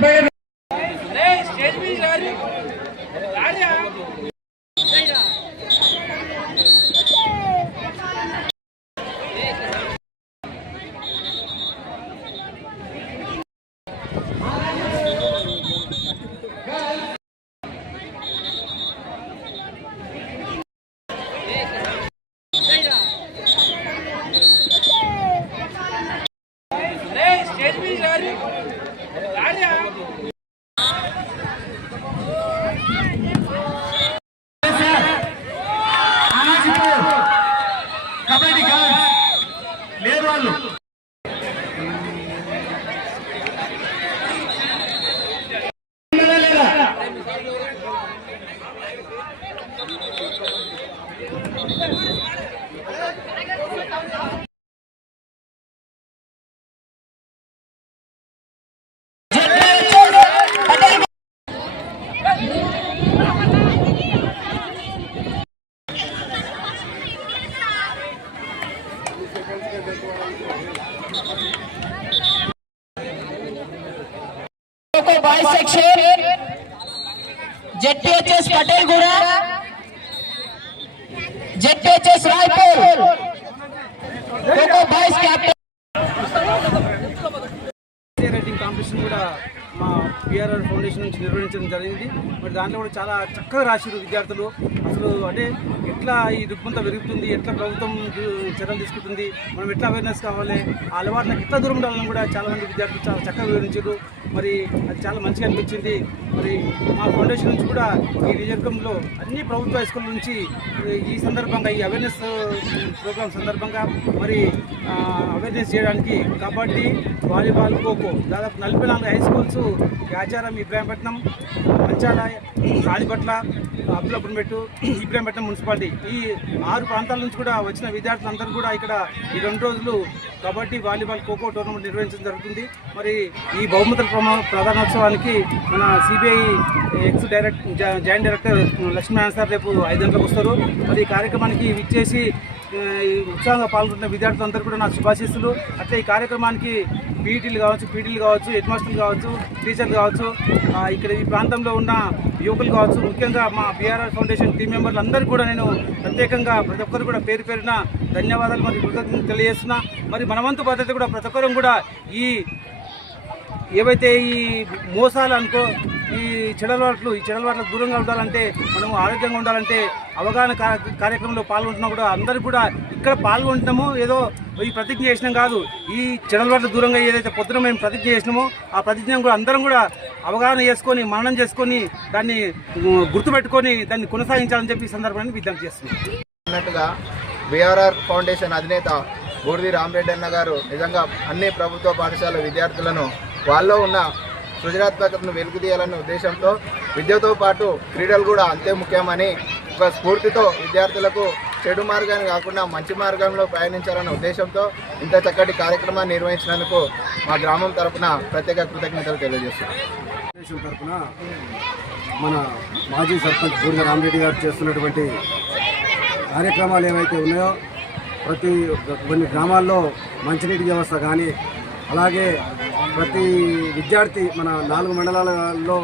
Stage kabaddi కాదు. లేదు వాళ్ళు ఖోఖో బాయ్స్ को बाईस सेक्शन जेडपीएचएस पटेल गुड़ा जेडपीएचएस रायपुर। बाईस captain rating competition PRR foundation నుంచి నిర్వహించడం జరిగింది. మరి దాంట్లో కూడా చాలా చక్కగా రాశారు విద్యార్థులు. అసలు అంటే ఎట్లా ఈ రుగ్మంతా పెరుగుతుంది ఎట్లా ప్రభుత్వం చర్యలు తీసుకుంటుంది మనం ఎట్లా అవేర్నెస్ కావాలి ఆ అలవాట్లకు ఎట్లా దూరం ఉండాలని కూడా చాలామంది విద్యార్థులు చాలా చక్కగా వివరించారు. మరి అది చాలా మంచిగా అనిపించింది. మరి మా ఫౌండేషన్ నుంచి కూడా ఈ నియోజకవర్గంలో అన్ని ప్రభుత్వ హై స్కూల్ నుంచి ఈ సందర్భంగా ఈ అవేర్నెస్ ప్రోగ్రామ్ సందర్భంగా మరి అవేర్నెస్ చేయడానికి కబడ్డీ వాలీబాల్ ఖోఖో దాదాపు నలభై నాలుగు high schools Yacharam Ibrahimpatnam Manchal Kalipatla Abdullapurmet Ibrahimpatnam municipality. ఈ ఆరు ప్రాంతాల నుంచి కూడా వచ్చిన విద్యార్థులందరూ కూడా ఇక్కడ ఈ రెండు రోజులు కబడ్డీ వాలీబాల్ ఖోఖో టోర్నమెంట్ నిర్వహించడం జరుగుతుంది. మరి ఈ బహుమతుల ప్రధానోత్సవానికి మన సిబిఐ ఎక్స్ డైరెక్ట్ జా- జాయింట్ డైరెక్టర్ లక్ష్మీనారాయణ సార్ రేపు ఐదు గంటలకు వస్తారు. మరి ఈ కార్యక్రమానికి విచ్చేసి ఉత్సాహంగా పాల్గొంటున్న విద్యార్థులందరూ కూడా నా శుభాశిస్తులు అట్లా ఈ కార్యక్రమానికి పీఈటీలు కావచ్చు పీటీలు కావచ్చు హెడ్ మాస్టర్లు కావచ్చు టీచర్లు కావచ్చు ఇక్కడ ఈ ప్రాంతంలో ఉన్న యువకులు కావచ్చు ముఖ్యంగా మా బీఆర్ఆర్ ఫౌండేషన్ టీం మెంబర్లు అందరికీ కూడా నేను ప్రత్యేకంగా ప్రతి ఒక్కరు కూడా పేరు పేరున ధన్యవాదాలు మరియు కృతజ్ఞతలు తెలియజేస్తున్నా. మరి మనవంతు బాధ్యత కూడా ప్రతి ఒక్కరం కూడా ఈ ఏవైతే ఈ మోసాలు అనుకో ఈ చెడలవాట్లు ఈ చెడలవాట్లకు దూరంగా ఉండాలంటే మనం ఆరోగ్యంగా ఉండాలంటే అవగాహన కార్య- కార్యక్రమంలో పాల్గొంటున్నా కూడా అందరూ కూడా ఇక్కడ పాల్గొంటున్నాము. ఏదో ఈ ప్రతిజ్ఞ చేసినాం కాదు. ఈ చెడలవాట్ల దూరంగా ఏదైతే పొద్దున మేము ప్రతిజ్ఞ చేసినామో ఆ ప్రతిజ్ఞ కూడా అందరం కూడా అవగాహన చేసుకొని మననం చేసుకొని దాన్ని గుర్తుపెట్టుకొని దాన్ని కొనసాగించాలని చెప్పి ఈ సందర్భాన్ని విజ్ఞప్తి చేస్తున్నాం. అన్నట్టుగా బీఆర్ఆర్ ఫౌండేషన్ అధినేత బూర్ది రామరెడ్డి అన్న గారు నిజంగా అన్ని ప్రభుత్వ పాఠశాల విద్యార్థులను వాళ్ళలో ఉన్న సృజనాత్మకతను వెలుగుదీయాలనే ఉద్దేశంతో విద్యతో పాటు క్రీడలు కూడా అంతే ముఖ్యమని ఒక స్ఫూర్తితో విద్యార్థులకు చెడు మార్గాన్ని కాకుండా మంచి మార్గంలో ప్రయాణించాలన్న ఉద్దేశంతో ఇంత చక్కటి కార్యక్రమాన్ని నిర్వహించినందుకు మా గ్రామం తరఫున ప్రత్యేక కృతజ్ఞతలు తెలియజేస్తున్నాం. తరఫున మన మాజీ సర్పంచ్ సూర్య రామరెడ్డి గారు చేస్తున్నటువంటి కార్యక్రమాలు ఏవైతే ఉన్నాయో ప్రతి కొన్ని గ్రామాల్లో మంచినీటి వ్యవస్థ కానీ అలాగే ప్రతి విద్యార్థి మన నాలుగు మండలాలలో